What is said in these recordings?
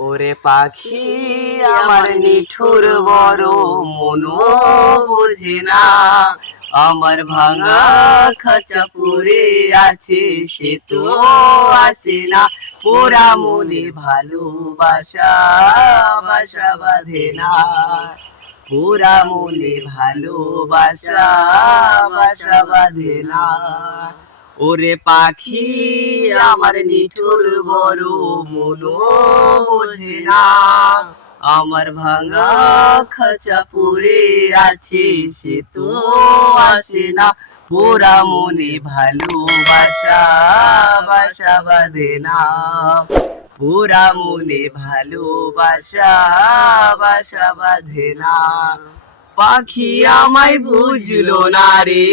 ওরে পাখি, আমার নিঠুর বড় মনো বোঝে না। আমার ভাঙা খাঁচা পড়ে আছে, সে তো আসে না। পোড়া মনে ভালোবাসা, বাসা বাঁধে না। পোড়া মনে ভালোবাসা, বাসা বাঁধে না। ওরে পাখি, আমার নিঠুর বড় মনো বোঝে না। আমার ভাঙা খাঁচা পড়ে আছে, সে তো আসে না। পোড়া মনে ভালোবাসা, বাসা বাঁধে না। পোড়া মনে ভালোবাসা, বাসা বাঁধে না। পাখি আমায় বুঝলো না রে,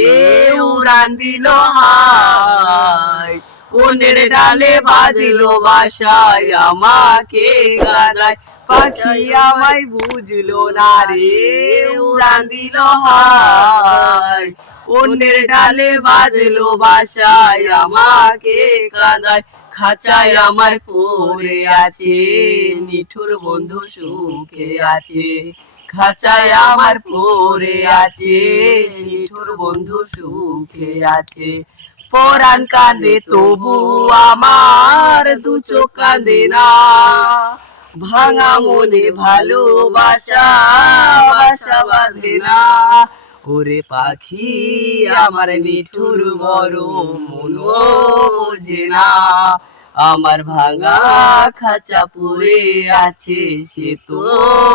উড়ান দিল হায়। কোনের ডালে বাঁধলো বাসায়, আমাকে গানায় পাখি আমায় বুঝলো না রে, উড়ান দিল হায়। অন্যের ডালে বাঁধলো বাসায়, আমাকে কাঁদায় খাঁচায় আমায় পড়ে আছে, নিঠুর বন্ধু সুখে আছে। খাঁচায় আমার আছে বন্ধু সুখে আছে। পরাণ কাঁদে, তবু আমার দু চোখ কাঁদে না। ভাঙা মনে ভালোবাসা, বাসা বাঁধে না। ওরে পাখি, আমার নিঠুর বড় মনো বোঝে না। আমার ভাঙা খাঁচা পড়ে আছে, সে তো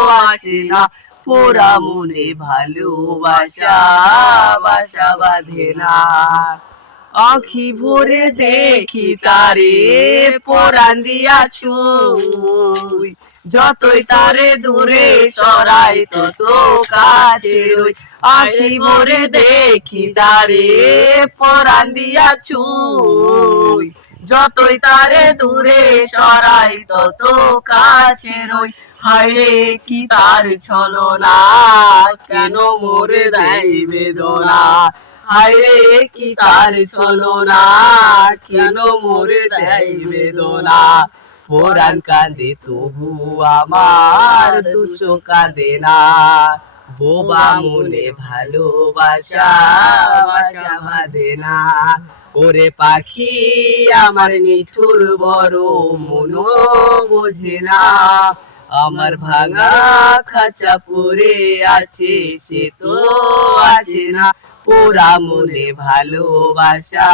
আসে না। পোড়া মনে ভালোবাসা বাসা বাঁধে না। আখি ভরে দেখি তারে পরাণ দিয়া যতই তারে দূরে সরাই, তত কাছে আখি ভরে দেখি তারে পরাণ দিয়া যতই তারে দূরে সরাই, তত কাছে রই। হায়, কি তার ছলনা? কেন মোরে দেয় বেদনা? কি তার কেন মোরে দেয় বেদনা? পোরান কাঁদে, তবু আমার দু কাঁদে না। বোবা মনে ভালোবাসা বাসা বাঁধে না। ওরে পাখি, আমার নিঠুর বড় মনো বোঝে না। আমার ভাঙা খাঁচা পরে আছে, সে তো আছে না। পোড়া মনে ভালোবাসা,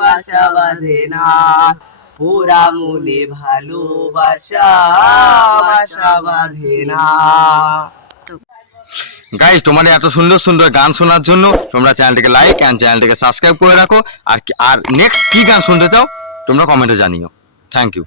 বাসা বাঁধে না। পোড়া মনে ভালোবাসা, বাসা বাঁধে না। গাইজ তোমাদের এত সুন্দর সুন্দর গান শোনার জন্য তোমরা চ্যানেলটিকে লাইক অ্যান্ড চ্যানেলটিকে সাবস্ক্রাইব করে রাখো। আর আর নেক্সট কি গান শুনতে চাও, তোমরা কমেন্টে জানিও। Thank you